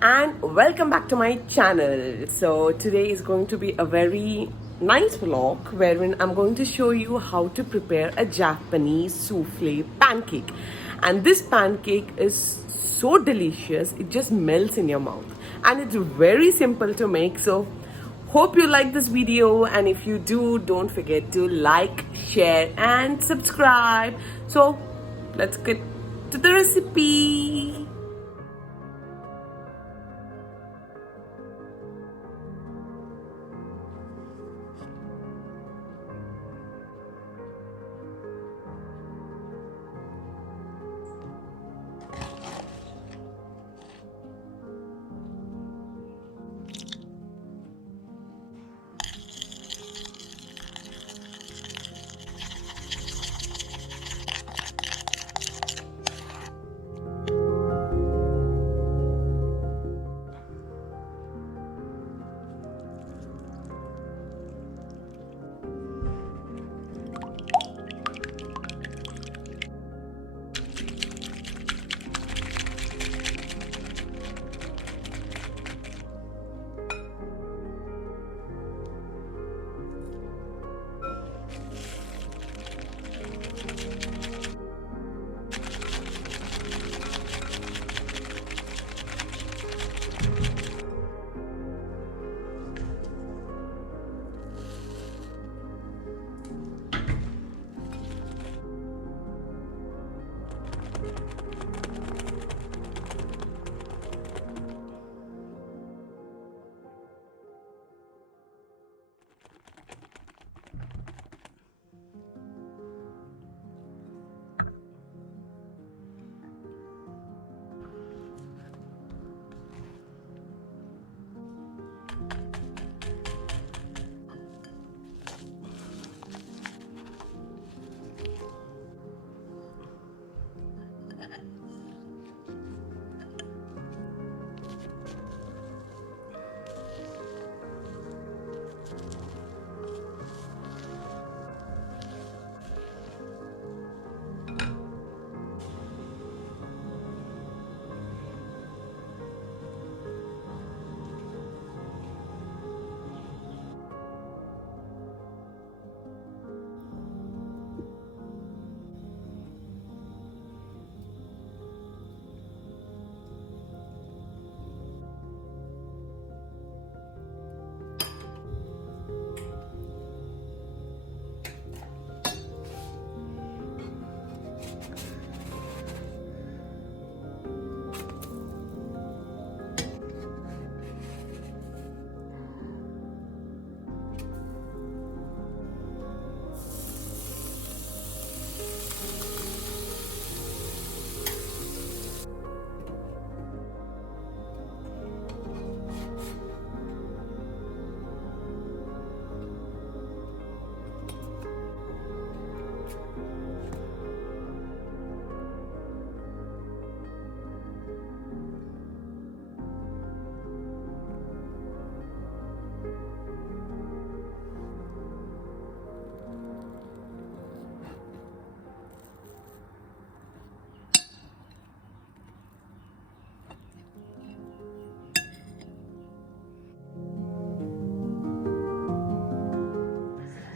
and welcome back to my channel. So today is going to be a very nice vlog wherein I'm going to show you how to prepare a Japanese souffle pancake. And this pancake is so delicious, it just melts in your mouth. And it's very simple to make, so hope you like this video, and if you do, don't forget to like, share and subscribe. So let's get to the recipe.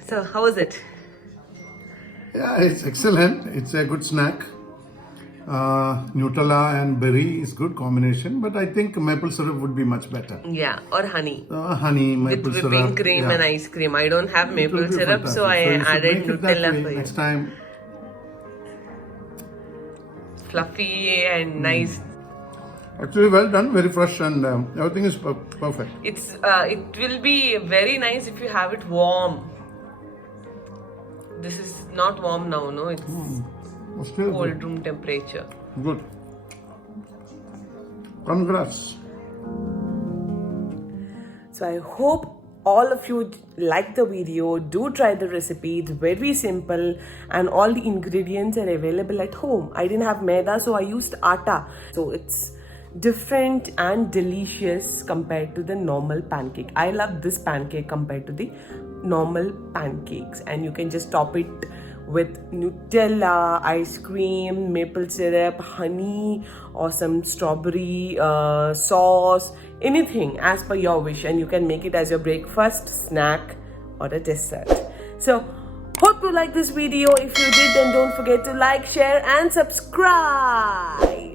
So how is it? Yeah, it's excellent. It's a good snack. Nutella and berry is good combination, but I think maple syrup would be much better. Yeah, or honey. Honey, maple With syrup. whipping cream and ice cream. I don't have It will maple be syrup, so fantastic. I you should added make it that Nutella way for you. next time. Fluffy and nice. Actually, well done, very fresh, and everything is perfect. It will be very nice if you have it warm. This is not warm now, no? It's Still cold good. room temperature. Good. Congrats. So I hope all of you like the video. Do try the recipe. It's very simple and all the ingredients are available at home. I didn't have maida, so I used atta. So it's different and delicious compared to the normal pancake. I love this pancake compared to the normal pancakes, and you can just top it with Nutella, ice cream, maple syrup, honey, or some strawberry sauce, anything as per your wish, and you can make it as your breakfast, snack, or a dessert. So hope you like this video. If you did, then don't forget to like, share, and subscribe.